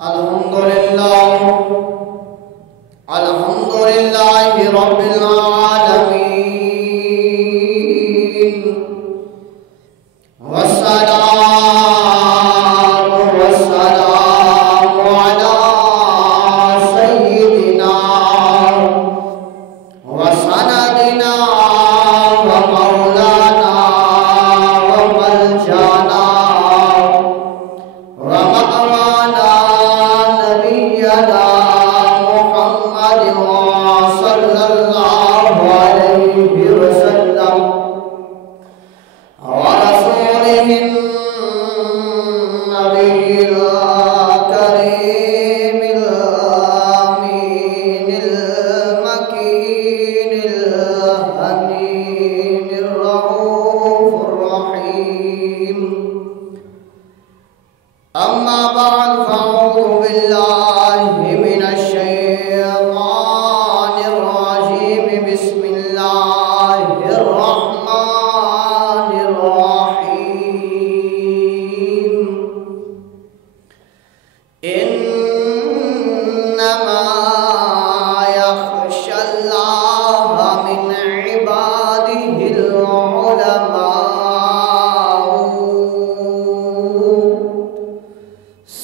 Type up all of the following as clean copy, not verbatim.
الحمد لله رب العالمين والصلاة والسلام على سيدنا وسندنا ومولانا وملجانا ومأوانا نبينا محمد صلى الله عليه وسلم ورسوله النبي الكريم الأمين المكين الحنين الرؤوف الرحيم. أما بعد فأعوذ بالله من الشيطان الرجيم. بسم الله الرحمن الرحيم. إنما يخشى الله من عباده العلماء.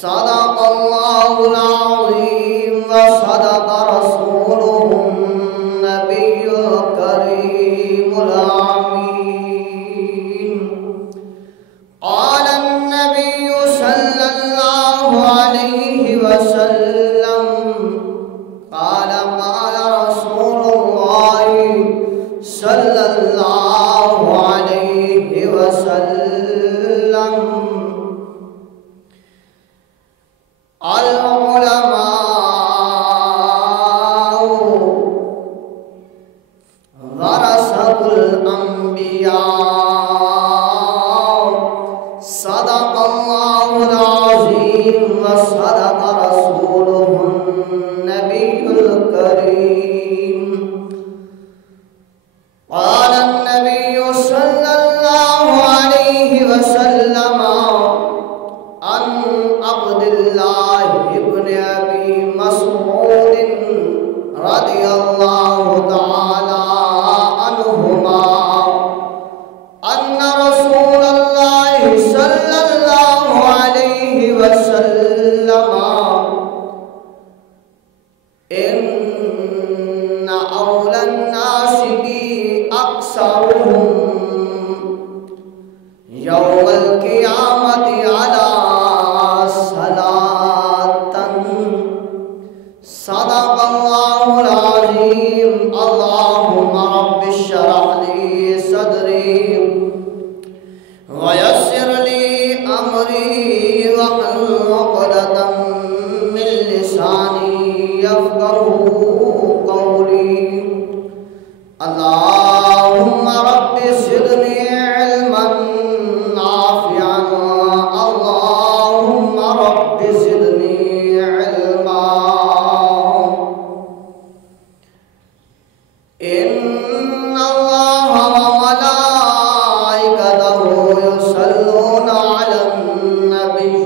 صدق الله العظيم وصدق رسوله النبي الكريم الأمين. قال النبي صلى الله عليه وسلم قال رسول الله صلى الله عليه وسلم العلماء ورثة الأنبياء. صدق الله العظيم وصدق رسوله النبي الكريم. قال النبي صلى الله عليه وسلم عن عبد الله بن أبي مسعود رضي الله تعالى عنهما أن رسول الله صلى الله عليه وسلم إن أولى الناس بي أكثرهم يوم القيامة على صلاة. صدق الله العظيم. اللهم رب اشرح لي صدري ويسر لي أمري واحلل عقدة من لساني يفقهوا قولي. اللهم رب زدني علما نافعا. اللهم رب زدني علما. إن الله وملائكته يصلون على النبي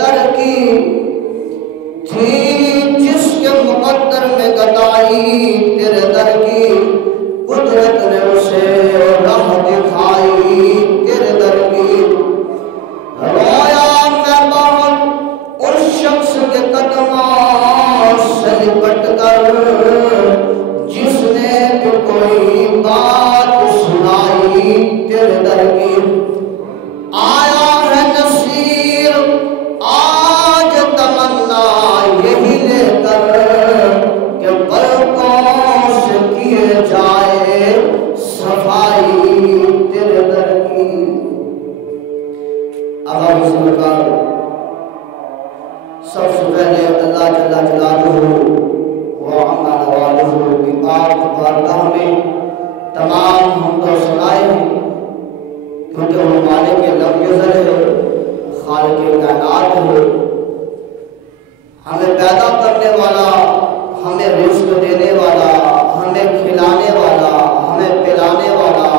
در کی تھی جس کے مقدر میں گدائی، تیرے در کی قدرت نے اسے راہ دکھائی، تیرے در کی رویا میں بہت اس شخص کے قدموں سے لپٹ کر جس نے بھی کوئی بات سنائی، تیرے در کی آیا ہے نصیر آج تمنا یہی لے کر کہ پلکوں سے کیے جائے صفائی، تیرے در کی اب سرکار سب سے پہلے اللہ جل جلالہ و عما نوالہ کی پاک بارگاہ میں تمام حمد و ثنائیں ہیں، کیونکہ وہ مالک لم یزل ہے، خالق کائنات ہے، ہمیں پیدا کرنے والا، ہمیں رزق دینے والا، ہمیں کھلانے والا، ہمیں پلانے والا،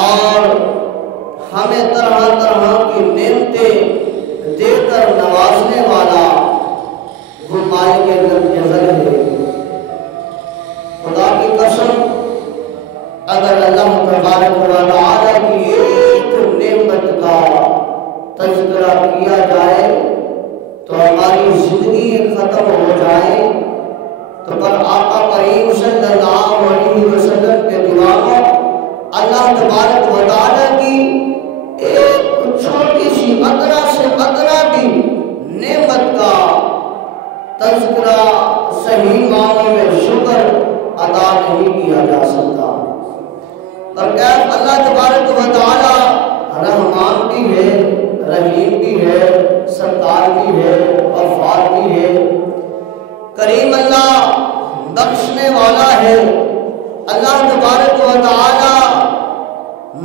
اور ہمیں طرح طرح کی نعمتیں دے کر نوازنے والا وہ مالک لم یزل ہے۔ خدا کی قسم اگر اللہ تبارک و تعالی کی ایک نعمت کا تذکرہ کیا جائے تو ہماری زندگی ختم ہو جائے، تو پر آقا کریم صلی اللہ علیہ وسلم کے دیوانوں اللہ تبارک و تعالی کی ایک چھوٹی سی ادنا سے ادنا بھی نعمت کا تذکرہ صحیح معنوں میں شکر ادا نہیں کیا جا سکتا۔ اور کیف اللہ تبارک و تعالی رحمان بھی ہے، رحیم بھی ہے، ستار بھی ہے، غفار بھی ہے، کریم اللہ بخشنے والا ہے۔ اللہ تبارک و تعالی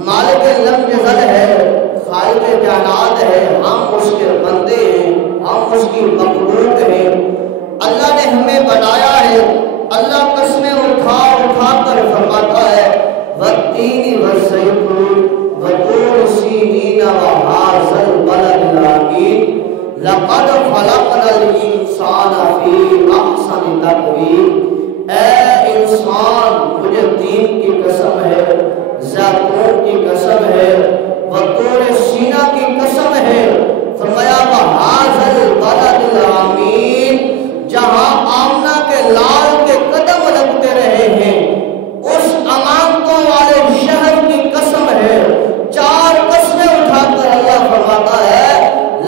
مالک لم یزل ہے، خالق کائنات ہے، ہم اس کے بندے ہیں، ہم اس کی مخلوق ہیں۔ اللہ نے ہمیں بنایا ہے، اللہ قسمیں اٹھا اٹھا کر فرماتا ہے والتین والزیتون وطور سینین وہذا البلد الامین لقد خلقنا الانسان فی احسن تقویم۔ اے انسان مجھے دین کی قسم ہے، زیتون کی قسم ہے، وطور سینہ کی قسم ہے، فرمایا وہذا البلد الامین، جہاں آمنہ کے لال کے قدم لگتے رہے ہیں اس امانتوں والے شہر کی قسم ہے۔ چار قسمیں اٹھا کر اللہ فرماتا ہے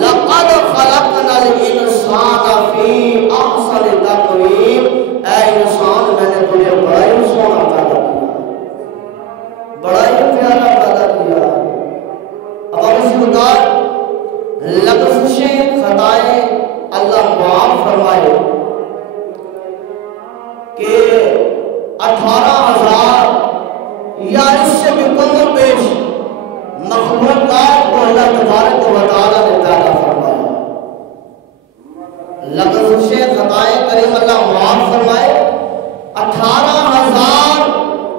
لقد خلقنا الانسان فی احسن تقویم، اے انسان میں نے تجھے بڑا ہی سونا پیدا کیا، بڑا ہی پیارا پیدا کیا۔ اب اسی ادار لغزشیں خطائیں اللہ معاف فرمائے کہ 18,000 یا اس سے بھی کم و بیش مخلوقات کو اللہ تبارک و تعالی نے پیدا فرمایا۔ لغزشیں خطائیں کریم اللہ معاف فرمائے، 18,000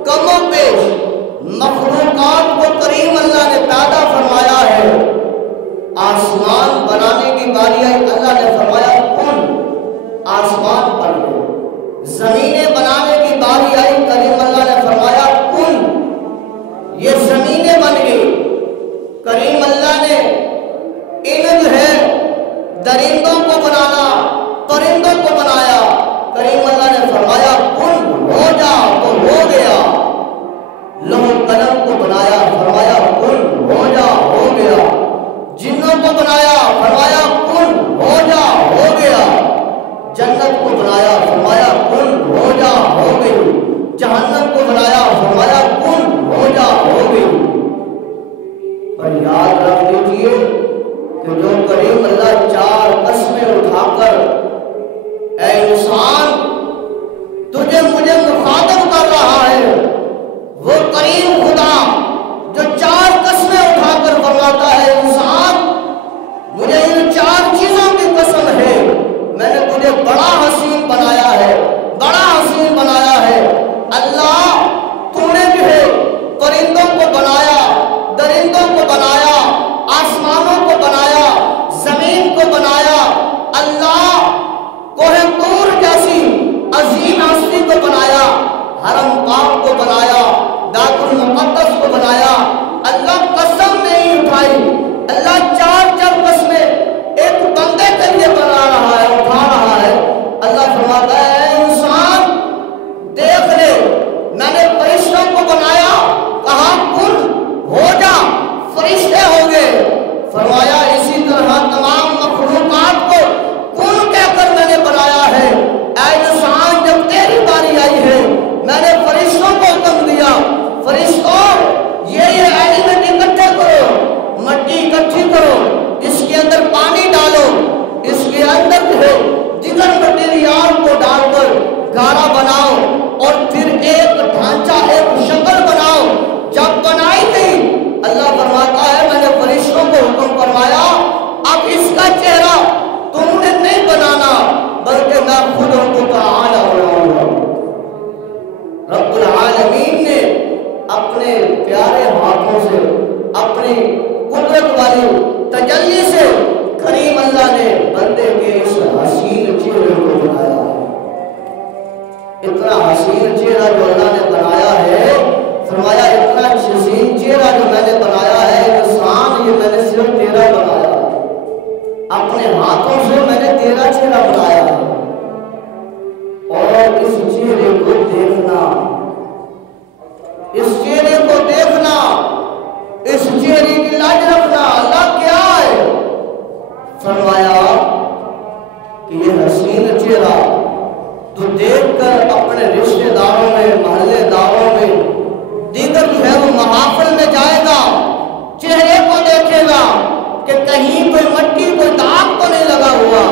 کم و بیش مخلوقات کو کریم اللہ نے پیدا فرمایا ہے۔ آسمان بنانے کی باری آئی، اللہ نے فرمایا کن، آسمان بن گئے۔ زمینیں بنانے کی باری آئی، کریم اللہ نے فرمایا کن، یہ زمینیں بن گئی۔ کریم اللہ نے ان جو ہے درندوں کو بنانا، پرندوں کو بنایا، کریم اللہ نے فرمایا کن ہو جا تو ہو گیا۔ لوح قلم کو بنایا، فرمایا کن ہو جا ہو گیا۔ جنوں کو بنایا، فرمایا کن ہو جا ہو گیا۔ جنت کو بنایا، فرمایا کن ہو جا ہو گئی۔ جہنم کو بنایا، فرمایا کن ہو جا ہو گئی۔ پر یاد رکھ لیجئے کہ جو کریم اللہ چار قسمیں اٹھا کر اے انسان تجھے مجھے مخاطب کر رہا ہے، وہ کریم خدا جو چار قسمیں اٹھا کر فرماتا ہے انسان مجھے ان چار چیزوں کی قسم ہے، میں نے تجھے بڑا حسین بنایا ہے، بڑا حسین بنایا ہے۔ اللہ تو نے جو ہے پرندوں کو بنایا، درندوں کو بنایا، آسمانوں کو بنایا، مٹیریل کو ڈال کر گاڑا بناؤ اور پھر ایک ڈھانچہ ایک شکل بناؤ. جب بنائی گئی اللہ فرماتا ہے میں نے فرشتوں کو حکم فرمایا اب اس کا چہرہ تم نے نہیں بنانا بلکہ میں خود ان کو تعالی بناؤں گا. رب العالمین نے اپنے پیارے ہاتھوں سے اپنی قدرت والی تجلی سے کریم اللہ نے بندے کے اس حسین چہرے کو بنایا ہے. اتنا حسین چہرہ جو اللہ نے بنایا ہے فرمایا اتنا حسین چہرہ جو میں نے بنایا ہے انسان یہ میں نے صرف تیرا بنایا ہے. اپنے ہاتھوں سے میں نے تیرا چہرہ بنایا ہے اور اس چہرے کو دیکھنا اس چہرے کو دیکھنا اس چہرے کی لاج رکھنا اللہ کیا ہے. فرمایا کہ یہ حسین چہرہ تو دیکھ کر اپنے رشتہ داروں میں محلے داروں میں دیگر جو ہے وہ محافل میں جائے گا چہرے کو دیکھے گا کہ کہیں کوئی مٹی کوئی داغ تو نہیں لگا ہوا.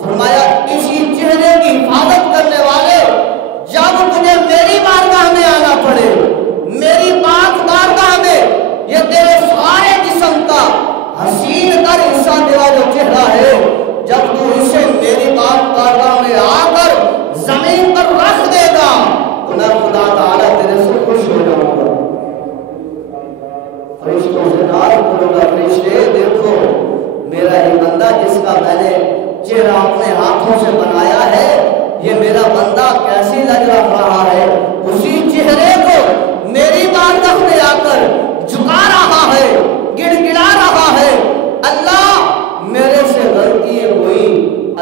فرمایا اسی چہرے کی حفاظت کرنے والے جب تجھے میری بارگاہ میں آنا پڑے میری پاک بارگاہ میں یہ تیرے سارے جسم کا حسین تر حصہ تیرا جو چہرہ ہے جب تو اسے میری پاک بارگاہ میں آ کر زمین پر رکھ دے گا تو میں خدا تعالیٰ تیرے سے خوش ہو جاؤں گا. فرشتوں سے نعرہ کروں گا فرشتے دیکھو میرا یہ بندہ جس کا میں نے چہرہ اپنے ہاتھوں سے بنایا ہے یہ میرا بندہ کیسی لج رکھ رہا ہے. اسی چہرے کو میری بارگاہ میں آ کر جھکا رہا ہے گڑ گڑا رہا ہے. اللہ میرے سے غلطیاں ہوئی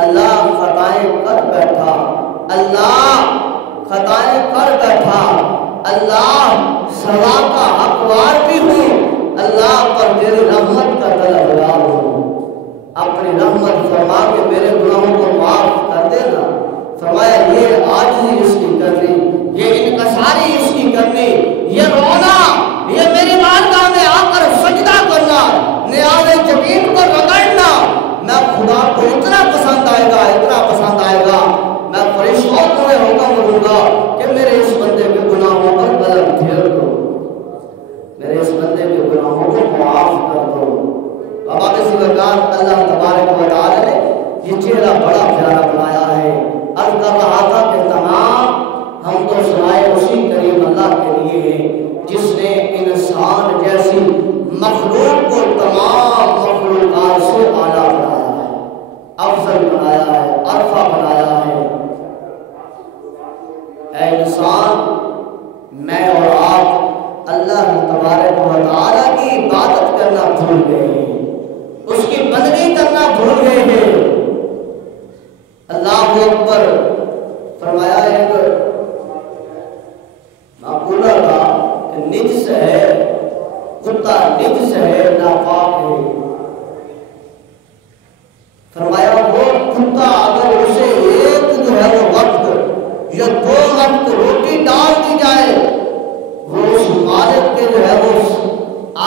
اللہ خطائیں کر بیٹھا اللہ خطائیں کر بیٹھا اللہ سزا کا حقدار بھی ہوں اللہ پر تیری رحمت کا طلبگار ہوں. اپنی رحمت فرما کے میرے گناہوں کو معاف کر دینا. فرمایا یہ عاجزی اس کی کرنی یہ انکساری اس کی کرنی یہ رونا یہ میری بارگاہ میں آ کر سجدہ کرنا نیاز جبین کو رگڑنا میں خدا کو اتنا پسند آئے گا میں فرشتوں کو حکم دوں گا کہ میرے اس بندے کے گناہوں پر قلم پھیر دو میرے اس بندے کے گناہوں کو معاف کر دو. اب آپ اسی وقت اللہ تبارک و تعالی نے یہ چہرہ بڑا پیارا بنایا ہے. عرض کر رہا تھا کہ تمام ہم تو سنائے اسی کریم اللہ کے لیے ہیں جس نے انسان جیسی مخلوق کو تمام مخلوقات سے اعلیٰ بنایا ہے افضل بنایا ہے عرفہ بنایا ہے. اے انسان میں اور آپ اللہ تبارک و تعالیٰ کی عبادت کرنا بھول گئے ہیں اس کی بندگی کرنا بھول گئے ہیں. اللہ اکبر فرمایا ایک مقولہ تھا کہ نجس ہے کتا نجس ہے ناپاک ہے. فرمایا وہ کتا اگر اسے ایک جو ہے وہ وقت یا 2 وقت روٹی ڈال دی جائے وہ اس مالک کے جو ہے وہ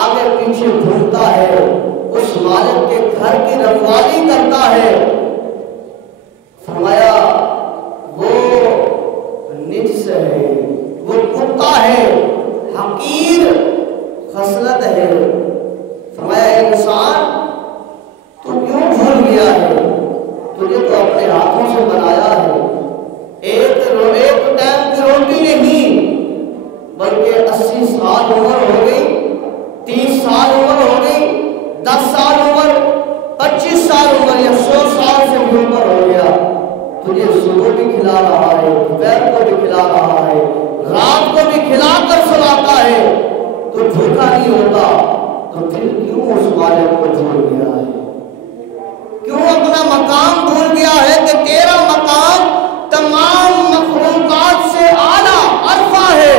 آگے پیچھے گھومتا ہے اس مالک کے گھر کی رکھوالی کرتا ہے. فرمایا وہ نجس ہے وہ کتا ہے حقیر خصلت ہے. فرمایا انسان تو کیوں بھول گیا ہے تجھے تو اپنے ہاتھوں سے بنایا ہے ایک ٹائم کی روٹی نہیں بلکہ 80 سال عمر ہو گئی 30 سال عمر ہو گئی 10 سال عمر 25 سال عمر یا 100 سال سے بھی اوپر ہو گیا تجھے صبح بھی کھلا رہا ہے دوپہر کو بھی کھلا رہا ہے رات کو بھی کھلا کر سلاتا ہے تو بھوکا نہیں ہوتا تو پھر کیوں اس مالک کو بھول گیا ہے کیوں اپنا مقام بھول گیا ہے کہ تیرا مقام تمام مخلوقات سے اعلیٰ عرفہ ہے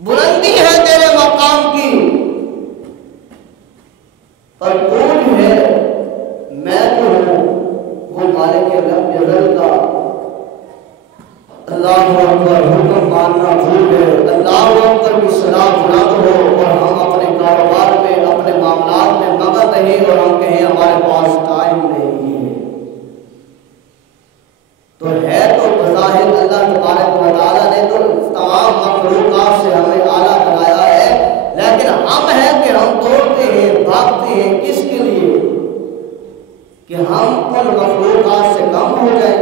بلندی ہے تیرے مقام کی پر کون ہے میں جو ہوں وہ مالک لم یزل کا اللہ اکبر حکم ماننا بھول گئے اللہ اکبر کی صدا بلند ہو اور ہم اپنے کاروبار میں اپنے معاملات میں مگن نہیں اور ہم کہیں ہمارے پاس ٹائم نہیں ہے ان مخلوقات سے کم ہو جائے؟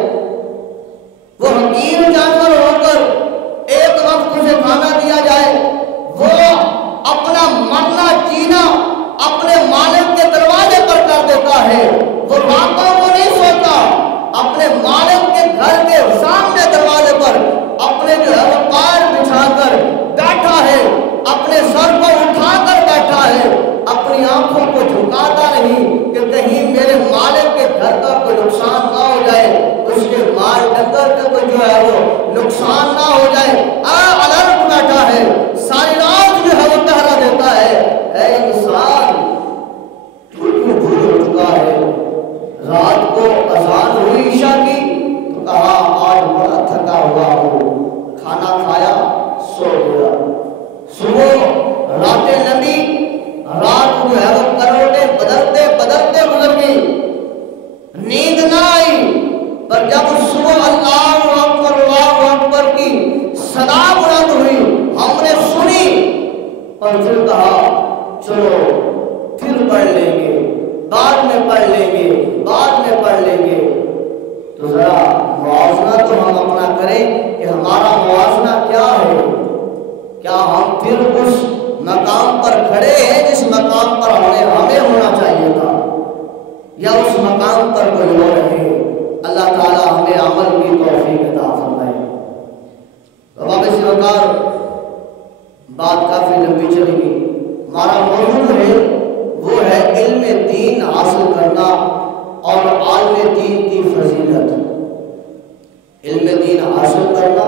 وہ حقیر جانور ہو کر ایک وقت اسے کھانا دیا جائے، وہ اپنا مرنا جینا اپنے مالک کے دروازے پر کر دیتا ہے، وہ راتوں کو نہیں سوتا، اپنے مالک کے گھر کے سامنے دروازے پر اپنے جو ہے وہ پیر بچھا کر بیٹھا ہے، اپنے سر کو اٹھا کر بیٹھا ہے، اپنی آنکھوں کو جھکاتا نہیں کہ کہیں میرے مالک کے گھر کا کوئی نقصان نہ ہو جائے، اس کے مال ڈنگر کا کوئی جو ہے وہ نقصان نہ ہو جائے، الرٹ بیٹھا ہے، ساری رات جو ہے وہ پہرا دیتا ہے۔ اے انسان، تو کیوں بھول چکا ہے؟ رات کو اذان ہوئی عشاء کی تو کہا آج بڑا تھکا ہوا ہوں، کھانا کھایا سو گیا۔ صبح راتیں لمبی، رات جو ہے وہ کروٹیں بدلتے بدلتے گزر گئی، نیند نہ آئی، پر جب صبح اللہ اکبر کی صدا بلند ہوئی ہم نے سنی اور پھر کہا چلو پھر پڑھ لیں گے، بعد میں پڑھ لیں گے، بعد میں پڑھ لیں گے۔ تو ذرا موازنہ تو ہم اپنا کریں کہ ہمارا موازنہ کیا ہے؟ کیا ہم پھر اس مقام پر کھڑے ہیں جس مقام پر ہمیں ہونا چاہیے تھا، یا اس مقام پر کوئی اور ہے؟ اللہ تعالیٰ ہمیں عمل کی توفیق عطا فرمائے۔ بابا سے وقار بات کافی لمبی چلے گی، ہمارا موضوع ہے وہ ہے علم دین حاصل کرنا اور عالم دین کی فضیلت۔ علم دین حاصل کرنا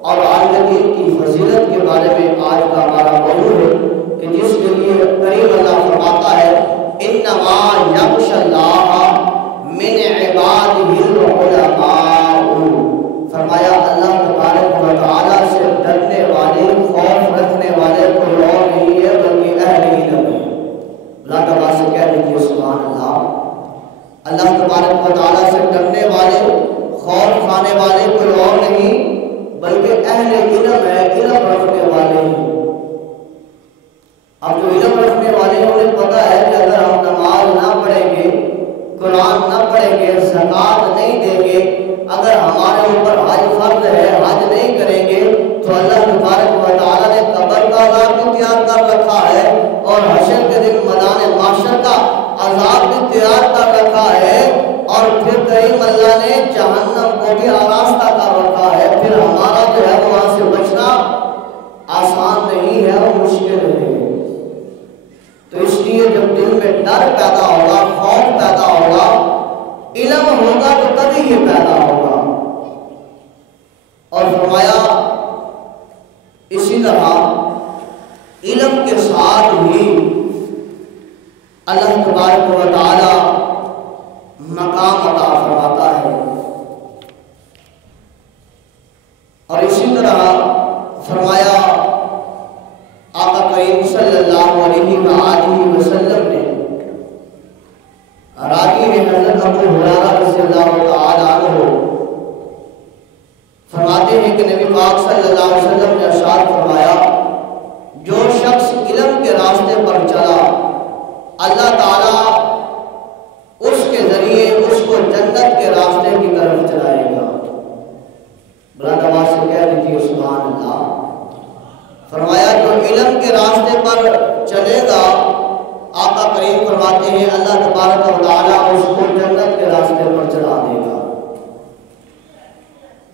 اور عالم دین کی فضیلت کے بارے میں آج کا ہمارا موضوع ہے کہ جس کے لیے کریم اللہ فرماتا ہے انما یخشی اللہ من عبادہ العلماء، فرمایا اللہ تبارک و تعالیٰ سے ڈرنے والے، خوف رکھنے والے کوئی اور نہیں ہے بلکہ اہل علم ہے۔ اللہ تعالیٰ سے کہہ دیجیے سبحان اللہ۔ اللہ تبارک و تعالیٰ سے ڈرنے والے، خوف کھانے والے کوئی اور نہیں بلکہ اہل علم ہے، علم رکھنے والے ہیں۔ اب جو علم رکھنے والے ہیں انہیں پتہ ہے کہ اگر ہم نماز نہ پڑھیں گے، قرآن نہ پڑھیں گے، زکوٰۃ نہیں دیں گے، اگر ہمارے اوپر حج فرض ہے حج نہیں کریں گے تو اللہ تبارک و تعالیٰ نے قبر کا عذاب بھی تیار کر رکھا ہے اور حشر کے دن میدان محشر کا عذاب بھی تیار کر رکھا ہے، اور پھر کریم اللہ نے جہنم کو بھی آراستہ کر رکھا ہے۔ پھر ہمارا جو ہے وہاں سے بچنا آسان نہیں ہے اور مشکل ہے۔ تو اس لیے جب دل میں ڈر پیدا ہوگا، خوف پیدا ہوگا، علم ہوگا تو تبھی یہ پیدا ہوگا۔ اور فرمایا اسی طرح علم کے ساتھ ہی اللہ تبارک و تعالی مقام عطا فرماتا ہے، اور اسی طرح فرمایا آقا کریم صلی اللہ علیہ وآلہ وسلم نے، راوی ہے حضرت ابو ہریرہ رضی اللہ تعالی عنہ، فرماتے ہیں کہ نبی پاک صلی اللہ علیہ وسلم نے ارشاد فرمایا جو شخص علم کے راستے پر چلا اللہ تعالیٰ اس کے ذریعے اس کو جنت کے راستے کی طرف چلائے گا۔ بلند آواز سے کہہ دیجیے سبحان اللہ۔ فرمایا جو علم کے راستے پر چلے گا آقا کریم فرماتے ہیں اللہ تبارک و تعالیٰ اس کو جنت کے راستے پر چلا دے گا۔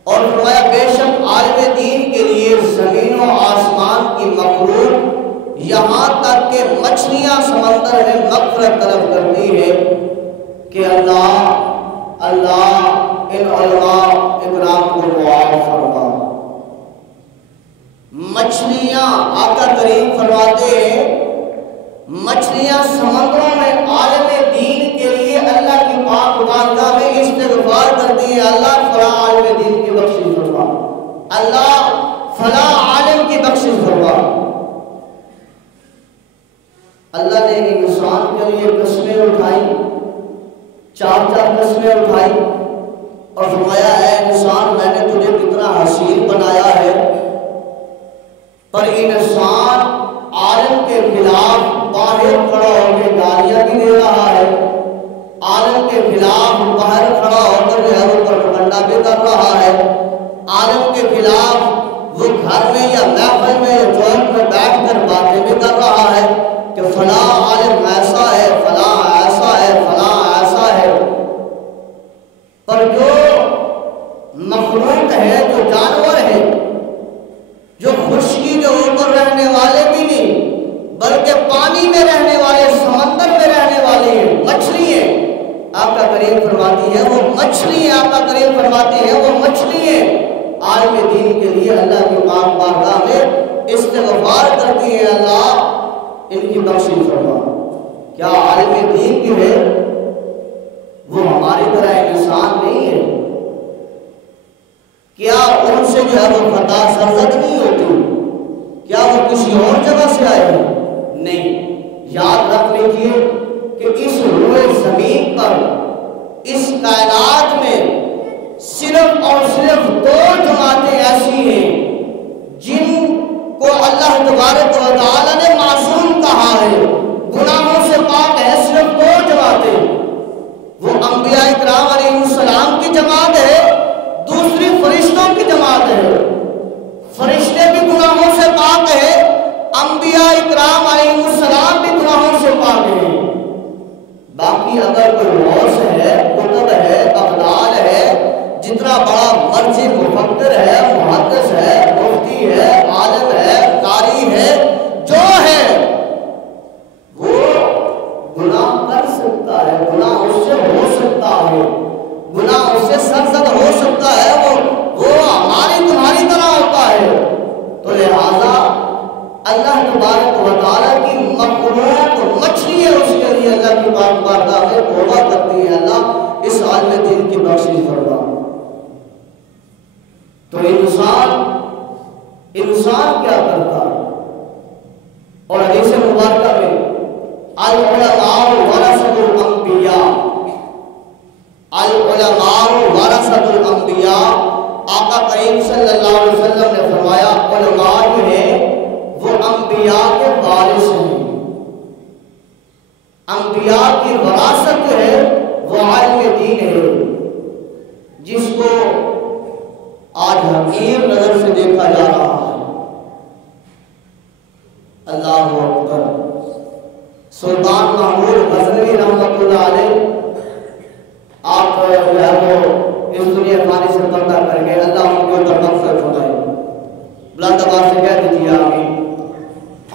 اور فرمایا بے شک عالم دین کے لیے زمین و آسمان کی مخلوق یہاں تک کہ مچھلیاں سمندر میں مغفرت طلب کرتی ہے کہ اللہ ان علماء اکرام کو معاف فرما۔ مچھلیاں آقا کریم فرماتے ہیں مچھلیاں سمندروں میں عالم دین کے لیے اللہ کی پاک بارگاہ میں استغفار کرتی ہیں، اللہ فلاں عالم دین کی بخشش فرما، اللہ فلاں عالم کی بخشش فرما۔ اللہ نے انسان کے لیے قسمیں اٹھائی، چار قسمیں اٹھائی اور فرمایا اے انسان میں نے تجھے کتنا حسین بنایا ہے، پر انسان عالم کے خلاف باہر کھڑا ہو کے گالیاں بھی دے رہا ہے، عالم کے خلاف کریم فرماتی ہے وہ مچھلی ہیں، آقا کریم فرماتے ہیں وہ مچھلی ہیں، عالم دین کے لیے اللہ کی پاک بارگاہ میں استغفار کرتی ہیں، اللہ ان کی بخشش فرما۔ کیا عالم دین کی ہے وہ ہماری طرح انسان نہیں ہے؟ کیا ان سے جو ہے وہ خطا سرزد نہیں ہوتی؟ کیا وہ کسی اور جگہ سے آئے ہیں؟ نہیں، یاد رکھ لیجیے کہ اس روئے زمین پر اس کائنات میں صرف اور صرف 2 جماعتیں ایسی ہیں جن کو اللہ تبارک و تعالی نے معصوم کہا ہے، گناہوں سے پاک ہے، صرف 2 جماعتیں، وہ انبیاء کرام علیہ السلام کی جماعت ہے، دوسری فرشتوں کی جماعت ہے۔ فرشتے بھی گناہوں سے پاک ہے، انبیاء کرام علیہ السلام بھی گناہوں سے پاک ہیں۔ باقی اگر کوئی غوث ہے، قطب ہے، ابدال ہے، جتنا بڑا مرجع مفکر ہے، محدث ہے، مفتی ہے، عالم ہے، قاری ہے، جو ہے وہ گناہ کر سکتا ہے، گناہ اس سے ہو سکتا ہے، گناہ اس سے سرزد ہو سکتا ہے، وہ ہماری تمہاری طرح ہوتا ہے۔ تو لہذا اللہ تبارک و تعالیٰ کی مخلوق مچھلی ہے، اس کے لیے اللہ کی پاک بارگاہ میں توبہ کرتی ہے، اللہ اس عالم دین کی بخشش فرما۔ تو انسان کیا کرتا ہے؟ اور حدیث مبارکہ میں العلماء ورثۃ الانبیاء، العلماء ورثۃ الانبیاء، آقا کریم صلی اللہ علیہ وسلم نے فرمایا علماء جو ہیں وہ انبیاء کے وارث ہیں، انبیاء کی وراثت جو ہے وہ عالم دین ہے، جس کو آج حقیر نظر سے دیکھا جا رہا ہے۔ اللہ اکبر۔ سلطان محمود غزنوی رحمۃ اللہ علیہ، آپ جو ہے وہ اس دنیا فانی سے پردہ کر گئے، اللہ ان کے اوپر مغفرت فرمائے، بلند آواز سے کہہ دیجیے آمین۔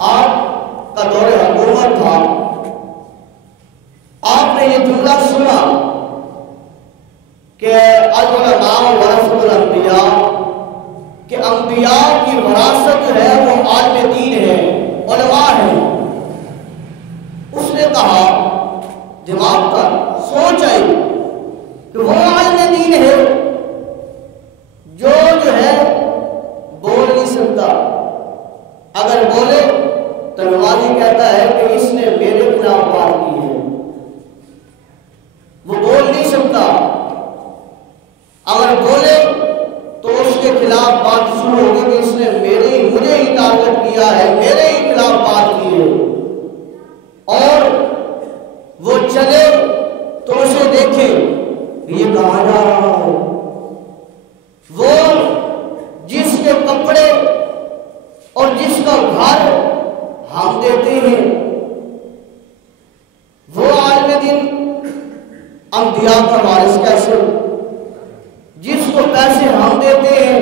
آپ کا دور حکومت تھا، آپ نے یہ جملہ سنا کہ العلماء ورثۃ الانبیاء، کہ انبیاء کی وراثت جو ہے وہ عالم دین ہے، علماء ہیں۔ اس نے کہا، دماغ کا سوچ آئی کہ وہ عالم دین ہے جو ہے بول نہیں سکتا، اگر بولے تو نمازی کہتا ہے کہ اس نے میرے خلاف بات کی ہے، وہ بول نہیں سکتا، اگر بولے تو اس کے خلاف بات شروع ہوگی کہ اس نے مجھے ہی ٹارگٹ کیا ہے، میرے ہی خلاف بات کی ہے، اور وہ چلے تو اسے دیکھے یہ کہاں جا رہا ہے، وہ جس کے کپڑے اور جس کا گھر ہم دیتے ہیں وہ عالم دین انبیاء کا وارث کیسے؟ جس کو پیسے ہم دیتے ہیں،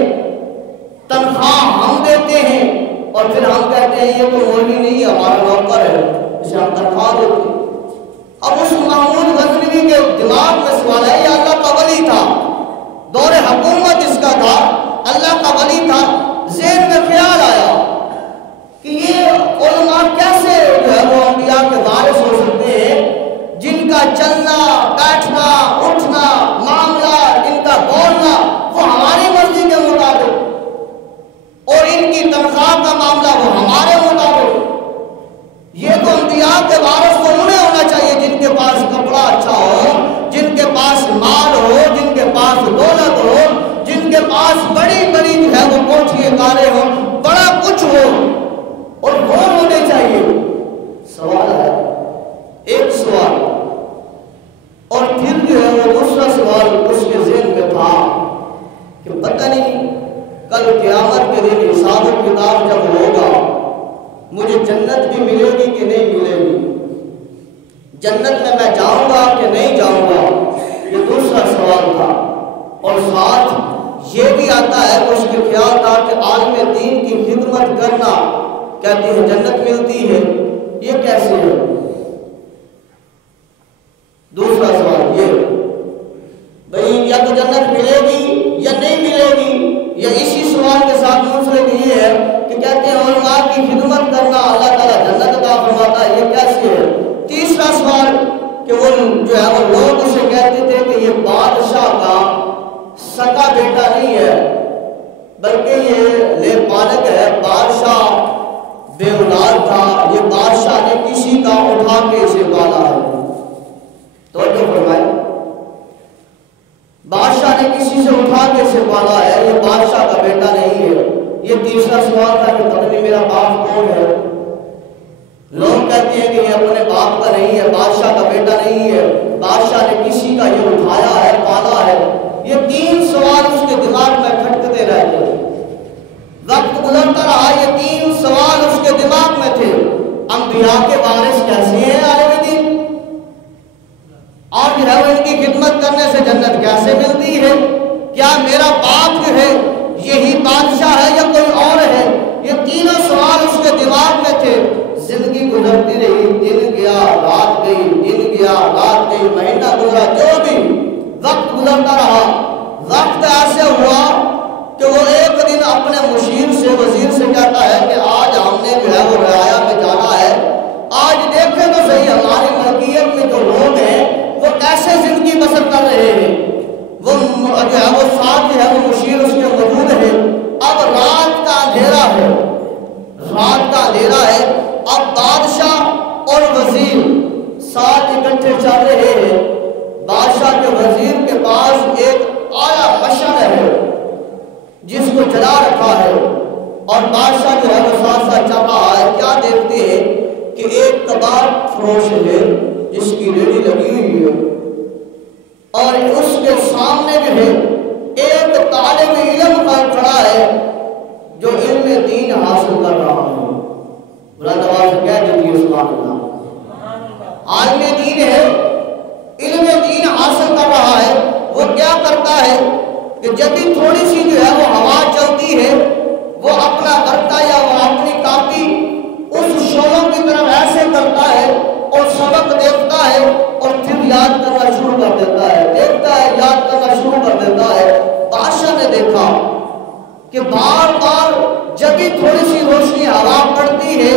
تنخواہ ہم دیتے ہیں، اور پھر ہم کہتے ہیں یہ تو مولوی نہیں ہے، ہمارا نوکر ہے، اسے ہم تنخواہ دیتے ہیں۔ اب اس محمود غزنوی کے دماغ میں سوال ہے، یہ اللہ کا ولی تھا، دور حکومت اس کا تھا، اللہ کا ولی تھا، ذہن میں خیال آیا کہ یہ علماء کیسے جو ہے وہ انبیاء کے وارث ہو سکتے ہیں، جن کا چلنا، بیٹھنا، اٹھنا، معاملہ، ان کا بولنا وہ ہماری مرضی کے مطابق، اور ان کی تنخواہ کا معاملہ وہ ہمارے مطابق۔ یہ تو انبیاء کے وارث تو انہیں ہونا چاہیے جن کے پاس کپڑا اچھا ہو، جن کے پاس مال ہو، جن کے پاس دولت ہو، جن کے پاس بڑی بڑی جو ہے وہ کوٹھیاں کاریں ہو، بڑا کچھ ہو، اور وہ ہونے چاہیے۔ سوال ہے، ایک سوال، اور پھر جو ہے وہ دوسرا سوال اس کے ذہن میں تھا کہ پتہ نہیں کل قیامت کے دن حساب و کتاب جب ہوگا مجھے جنت بھی ملے گی کہ نہیں ملے گی، جنت میں جاؤں گا کہ نہیں جاؤں گا، یہ دوسرا سوال تھا۔ اور ساتھ یہ بھی آتا ہے کہ اس کے خیال تھا کہ عالم دین کی خدمت کرنا کہتے ہیں جنت ملتی ہے، یہ کیسے ہے؟ دوسرا سوال یہ جو ہے وہ لوگ اسے کہتے تھے کہ یہ بادشاہ کا سگا بیٹا نہیں ہے بلکہ یہ لے پالک ہے، بادشاہ بے اولاد تھا، یہ بادشاہ نے کسی کا اٹھا کے اسے پالا ہے۔ توجہ فرمائے، بادشاہ نے کسی سے اٹھا کے اسے پالا ہے، یہ بادشاہ کا بیٹا نہیں ہے۔ یہ تیسرا سوال تھا کہ پتہ نہیں میرا باپ کون ہے؟ لوگ کہتے ہیں کہ یہ اپنے باپ کا نہیں ہے، بادشاہ کا بیٹا نہیں ہے، بادشاہ نے کسی کا یہ اٹھایا ہے، پالا ہے۔ یہ تین سوال اس کے دماغ میں کھٹکتے رہتے ہیں۔ وقت گزرتا رہا، یہ تین سوال اس کے دماغ میں تھے۔ انبیاء کے وارث کیسے ہیں عالم دین؟ اور جو ہے وہ ان کی خدمت کرنے سے جنت کیسے ملتی ہے؟ کیا میرا باپ جو ہے یہی بادشاہ ہے یا کوئی اور ہے؟ یہ تینوں سوال اس کے دماغ میں تھے۔ زندگی گزرتی رہی، دن گیا رات گئی، دن گیا رات گئی، مہینہ گزرا، جو بھی وقت گزرتا رہا، وقت ایسے ہوا کہ وہ ایک دن اپنے مشیر سے، وزیر سے کہتا ہے کہ آج ہم نے جو ہے وہ رعایا میں جانا ہے، آج دیکھیں تو صحیح ہماری ملکیت میں جو لوگ ہیں وہ کیسے زندگی بسر کر رہے ہیں۔ وہ جو ہے وہ ساتھ جو ہے وہ مشیر اس کے موجود ہے۔ اب رات کا اندھیرا ہے، رات کا اندھیرا ہے، اب بادشاہ اور وزیر ساتھ اکٹھے چل رہے ہیں۔ بادشاہ کے وزیر کے پاس ایک اعلیٰ مشعل ہے جس کو جلا رکھا ہے، اور بادشاہ جو ہے وہ ساتھ ساتھ چل رہا ہے۔ کیا دیکھتے ہیں کہ ایک کباب فروش ہے جس کی ریڑھی لگی ہوئی ہے، اور اس کے سامنے جو ہے ایک طالب علم کھڑا ہے جو علم دین حاصل کر رہا ہے۔ بلند آواز سے کہہ دیجیے سبحان اللہ۔ عالم دین ہے، علم دین حاصل کر رہا ہے۔ وہ کیا کرتا ہے کہ جب بھی تھوڑی سی جو ہے وہ ہوا چلتی ہے، وہ اپنا ورقہ یا وہ اپنی کاپی اس شعلوں کی طرف ایسے کرتا ہے اور سبق دیکھتا ہے اور پھر یاد کرنا شروع کر دیتا ہے، دیکھتا ہے یاد کرنا شروع کر دیتا ہے۔ بادشاہ نے دیکھا کہ بار بار جب بھی تھوڑی سی روشنی ہوا پڑتی ہے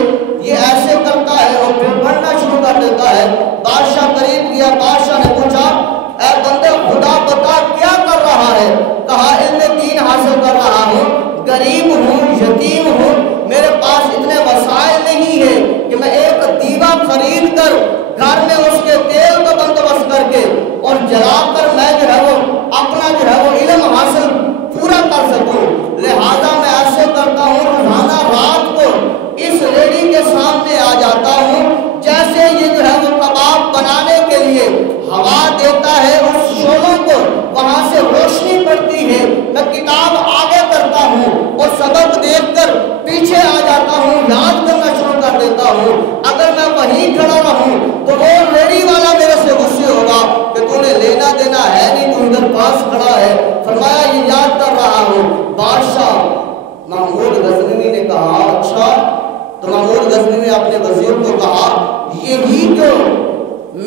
یہ ایسے کرتا ہے اور پھر پڑھنا شروع کر دیتا ہے۔ بادشاہ قریب گیا، بادشاہ نے پوچھا اے بندے خدا بتا کیا کر رہا ہے؟ کہا علم دین حاصل کر رہا ہوں، غریب ہوں، یتیم ہوں، میرے پاس اتنے وسائل نہیں ہے کہ میں ایک دیوا خرید کر گھر میں اس کے تیل کا بندوبست کر کے اور جلا کر میں جو ہے وہ اپنا جو ہے وہ علم حاصل پورا کر سکوں، لہذا میں ایسے کرتا ہوں روزانہ رات کو اس ریڑھی کے سامنے آ جاتا ہوں، جیسے یہ جو ہے وہ کباب بنانے کے لیے ہوا دیتا ہے اس شعلوں کو، وہاں سے روشنی پڑتی ہے، میں کتاب آگے کرتا ہوں اور سبق دیکھ کر پیچھے آ جاتا ہوں، یاد کرنا شروع کر دیتا ہوں۔ اگر میں وہیں کھڑا رہوں تو وہ ریڑھی والا میرے سے غصے ہوگا کہ تو نے لینا دینا ہے نہیں، تو ادھر پاس کھڑا ہے۔ فرمایا یہ یاد کر رہا ہوں۔ بادشاہ محمود غزنوی نے کہا اچھا، تو محمود غزنوی نے اپنے وزیر کو کہا یہی جو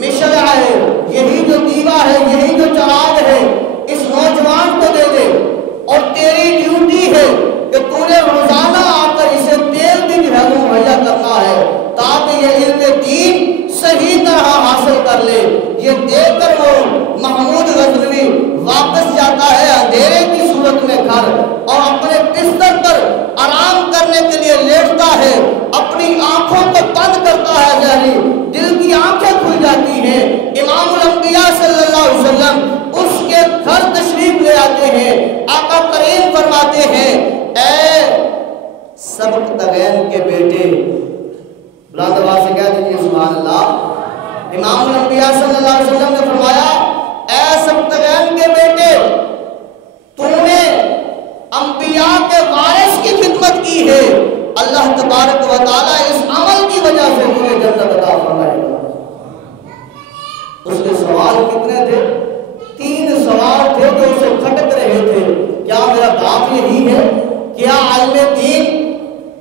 مشعل ہے، یہی جو دیوا ہے، یہی جو چراغ ہے اس نوجوان کو دے دے، اور تیری ڈیوٹی ہے کہ تو نے روزانہ آ کر اسے تیل بھی جو ہے وہ مہیا کرنا ہے تاکہ یہ علم دین صحیح طرح حاصل کر لے۔ یہ دے کر وہ محمود غزنوی واپس جاتا ہے اندھیرے کی صورت میں گھر، اور اپنے بستر پر آرام کرنے کے لیے لیٹتا ہے، اپنی آنکھوں کو بند کرتا ہے، ذہنی دل کی آنکھیں کھل جاتی ہیں۔ امام الانبیاء صلی اللہ علیہ وسلم اس کے گھر تشریف لے آتے ہیں، آقا کریم فرماتے ہیں اے سبق تغین کے بیٹے، بلند آواز سے کہہ دیجیے سبحان اللہ۔ امام الانبیاء صلی اللہ علیہ وسلم نے فرمایا اے سبق تغین کے بیٹے، تو نے انبیاء کے وارث کی خدمت کی ہے، اللہ تبارک و تعالیٰ اس عمل کی وجہ سے تمہیں جنت عطا فرمائے گا۔ اس کے سوال کتنے تھے؟ 3 سوال تھے جو اسے کھٹک رہے تھے۔ کیا میرا باپ یہی ہے؟ کیا عالم دین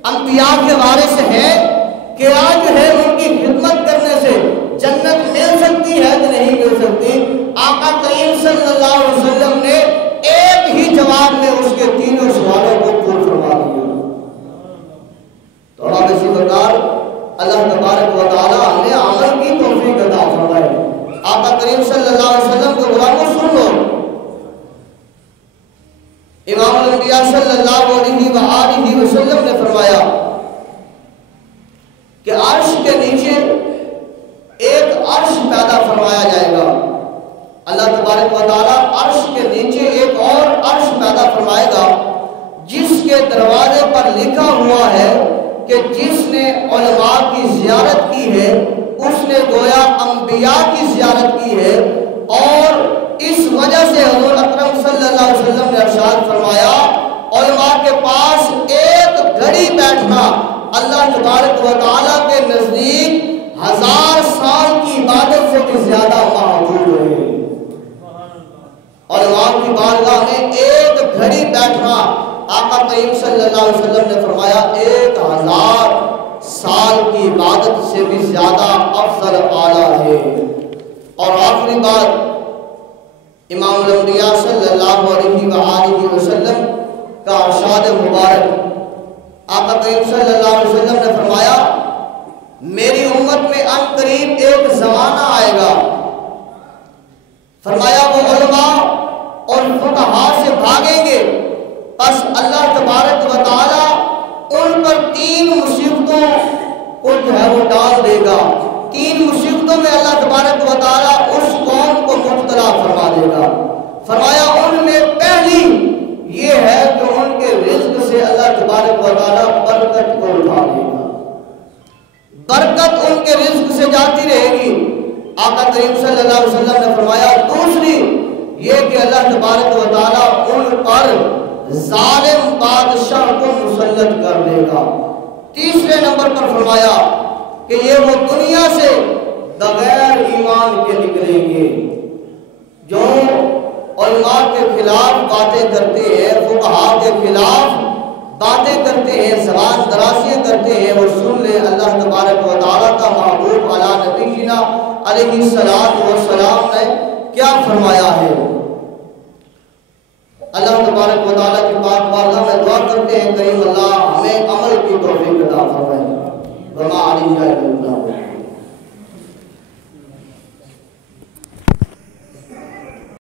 انبیاء کے وارث ہیں؟ کیا جو ہے ان کی خدمت کرنے سے جنت مل سکتی ہے کہ نہیں مل سکتی؟ آقا کریم صلی اللہ علیہ وسلم نے ایک ہی جواب میں اس کے 3 سوالوں کو پورا فرما دیا۔ تو اب اسی پرکار اللہ تبارک و تعالی ہمیں عمل کی توفیق عطا فرمائے۔ آقا کریم صلی اللہ علیہ وسلم کے غلاموں سن لو، امام الانبیاء صلی اللہ علیہ وآلہ وسلم نے فرمایا کہ عرش کے نیچے ایک عرش پیدا فرمایا جائے گا۔ اللہ تبارک و تعالیٰ عرش کے نیچے ایک اور عرش پیدا فرمائے گا جس کے دروازے پر لکھا ہوا ہے کہ جس نے علماء کی زیارت کی ہے اس نے گویا انبیاء کی زیارت کی ہے، اور اس وجہ سے حضور اکرم صلی اللہ علیہ وسلم نے ارشاد فرمایا علماء کے پاس ایک گھڑی بیٹھنا اللہ تبارک و تعالیٰ کے نزدیک 1000 سال کی عبادت سے بھی زیادہ محبوب ہے۔ علماء کی بارگاہ میں ایک گھڑی بیٹھنا آقا کریم صلی اللہ علیہ وسلم نے فرمایا 1000 سال کی عبادت سے بھی زیادہ افضل اعلیٰ ہے۔ اور آخری بات، امام الانبیاء صلی اللہ علیہ وآلہ وسلم کا ارشاد مبارک، آقا کریم صلی اللہ علیہ وسلم نے فرمایا میری امت میں ان قریب ایک زمانہ آئے گا، فرمایا وہ علماء اور فقہاء سے بھاگیں گے، پس اللہ تبارک و تعالیٰ ان پر 3 مصیبتوں کو جو ہے وہ ڈال دے گا۔ 3 مصیبتوں میں اللہ تبارک و تعالیٰ اس قوم کو مبتلا فرما دے گا۔ فرمایا ان میں پہلی یہ ہے کہ ان کے رزق سے اللہ تبارک و تعالیٰ برکت کو اٹھا دے گا، برکت ان کے رزق سے جاتی رہے گی۔ آقا کریم صلی اللہ علیہ وسلم نے فرمایا دوسری یہ کہ اللہ تبارک و تعالیٰ ان پر ظالم بادشاہ کو مسلط کر دے گا۔ تیسرے نمبر پر فرمایا کہ یہ وہ دنیا سے بغیر ایمان کے نکلیں گے جو علماء کے خلاف باتیں کرتے ہیں، فقہاء کے خلاف باتیں کرتے ہیں، زبان درازیاں کرتے ہیں، وہ سن لے اللہ تبارک و تعالیٰ کا محبوب علی نبینا علیہ السلام نے کیا فرمایا ہے۔ اللہ تبارک و تعالیٰ کی پاک بارگاہ میں دعا کرتے ہیں کریم اللہ ہمیں عمل کی توفیق عطا فرمائے۔ وما علیہ